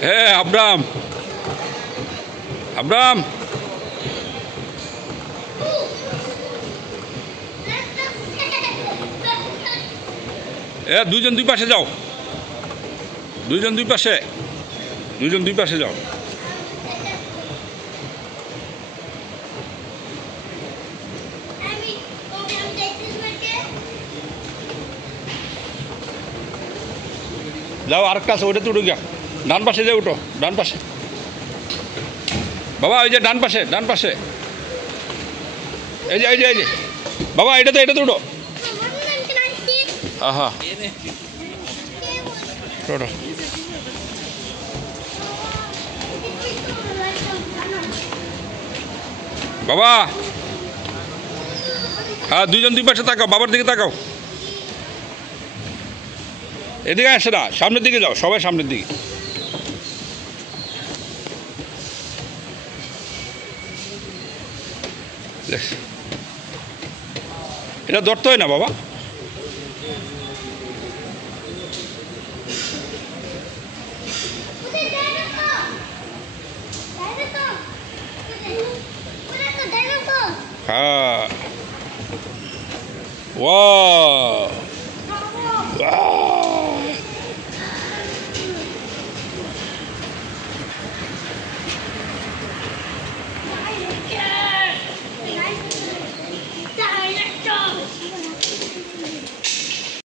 Hey, Abram. Abram. দুইজন দুই পাশে যাও। দুইজন দুই পাশে। দুইজন দুই পাশে যাও। যাও আরেকটা আছে, ওইটাতে উঠে গিয়া ডান পাশে যাও, উঠো ডান পাশে। বাবা ওই যে ডান পাশে, ডান পাশে। এই যে এই যে এই যে বাবা, এটাতে উঠো। আহা ওঠো। বাবা হ্যাঁ, দুইজন দুই পাশে তাকাও, বাবার দিকে তাকাও। এদিকে আসে না, সামনের দিকে যাও, সবাই সামনের দিকে। এটা ধরতে হয় না বাবা। হ্যাঁ, ওয়াও।